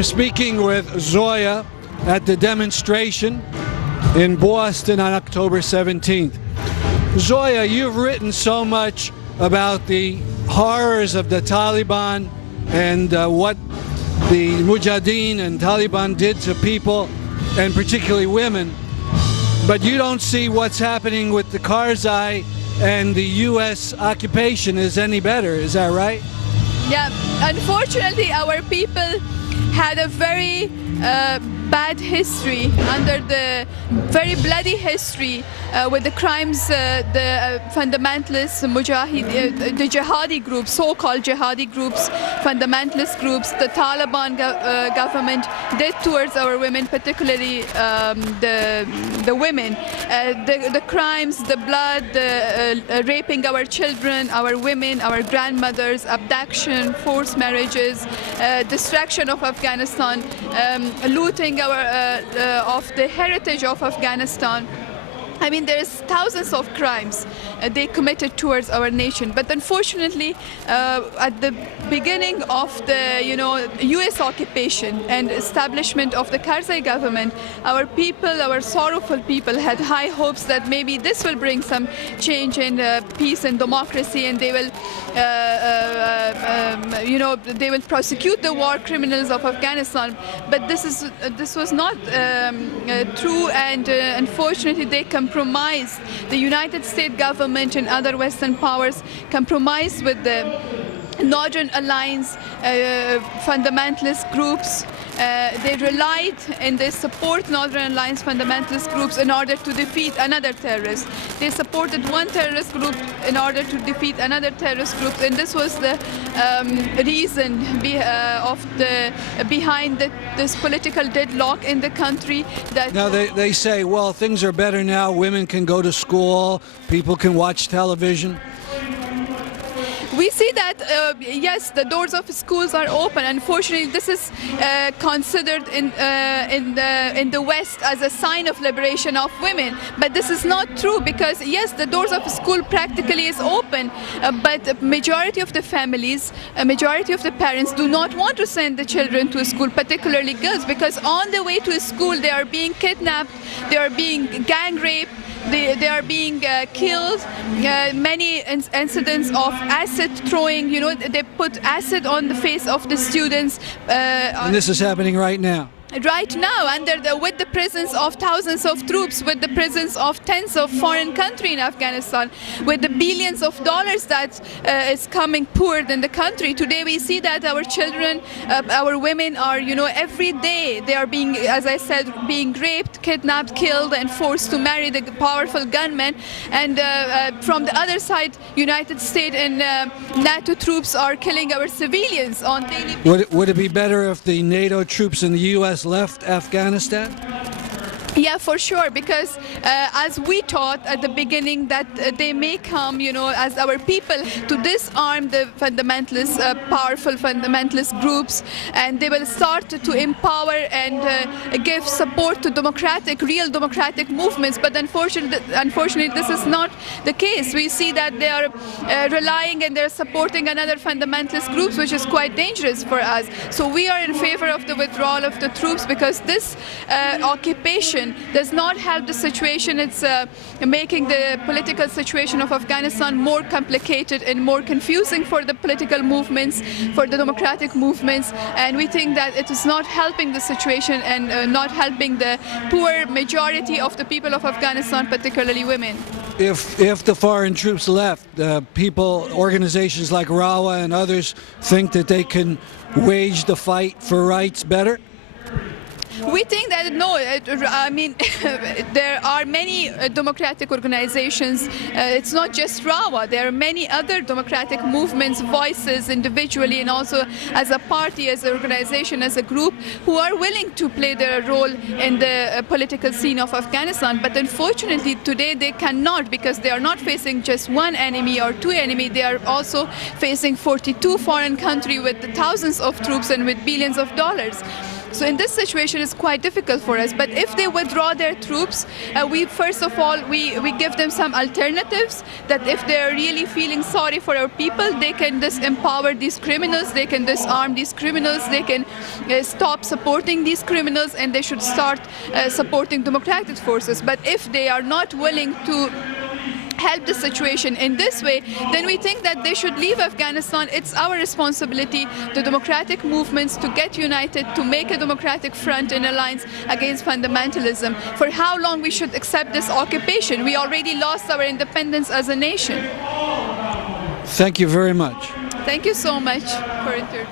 I'm speaking with Zoya at the demonstration in Boston on October 17th. Zoya, you've written so much about the horrors of the Taliban and what the mujahadeen and Taliban did to people, and particularly women. But you don't see what's happening with the Karzai and the U.S. occupation is any better, is that right? Yeah, unfortunately our people had a very bad history, under the very bloody history with the crimes the fundamentalists, the jihadi groups, so-called jihadi groups, fundamentalist groups, the Taliban government did towards our women, particularly the women. The crimes, the blood, the raping our children, our women, our grandmothers, abduction, forced marriages, destruction of Afghanistan, looting of the heritage of Afghanistan. I mean, there's thousands of crimes they committed towards our nation. But unfortunately, at the beginning of the U.S. occupation and establishment of the Karzai government, our people, our sorrowful people, had high hopes that maybe this will bring some change in peace and democracy, and they will, they will prosecute the war criminals of Afghanistan. But this was not true, and unfortunately, they compromised. The United States government and other Western powers compromised with the Northern Alliance fundamentalist groups. They relied and they support Northern Alliance fundamentalist groups in order to defeat another terrorist. They supported one terrorist group in order to defeat another terrorist group, and this was the reason behind this political deadlock in the country. That now they say, well, things are better now. Women can go to school. People can watch television. We see that, yes, the doors of schools are open. Unfortunately, this is considered in the West as a sign of liberation of women. But this is not true, because, yes, the doors of school practically is open, but the majority of the families, a majority of the parents do not want to send the children to school, particularly girls, because on the way to school they are being kidnapped, they are being gang raped, they are being killed. Many incidents of acid throwing, they put acid on the face of the students. And this is happening right now. Right now, with the presence of thousands of troops, with the presence of tens of foreign countries in Afghanistan, with the billions of dollars that is coming poured in the country. Today we see that our children, our women are, every day they are being, as I said, being raped, kidnapped, killed, and forced to marry the powerful gunmen. And from the other side, United States and NATO troops are killing our civilians on daily basis. Would it be better if the NATO troops in the U.S. left Afghanistan? Yeah, for sure, because as we thought at the beginning that they may come, as our people, to disarm the fundamentalist, powerful fundamentalist groups, and they will start to empower and give support to real democratic movements. But unfortunately, this is not the case. We see that they are relying and they're supporting another fundamentalist groups, which is quite dangerous for us. So we are in favor of the withdrawal of the troops, because this occupation does not help the situation. It's making the political situation of Afghanistan more complicated and more confusing for the political movements, for the democratic movements, and we think that it is not helping the situation and not helping the poor majority of the people of Afghanistan, particularly women. If the foreign troops left, organizations like RAWA and others think that they can wage the fight for rights better? We think that no, there are many democratic organizations. It's not just RAWA. There are many other democratic movements, voices individually and also as a party, as an organization, as a group, who are willing to play their role in the political scene of Afghanistan. But unfortunately, today they cannot, because they are not facing just one enemy or two enemies. They are also facing 42 foreign countries with thousands of troops and with billions of dollars. So in this situation, it's quite difficult for us. But if they withdraw their troops, we first of all, we give them some alternatives, that if they're really feeling sorry for our people, they can disempower these criminals, they can disarm these criminals, they can stop supporting these criminals, and they should start supporting democratic forces. But if they are not willing to help the situation in this way, then we think that they should leave Afghanistan. It's our responsibility, the democratic movements, to get united, to make a democratic front and alliance against fundamentalism. For how long we should accept this occupation? We already lost our independence as a nation. Thank you very much. Thank you so much for interviewing.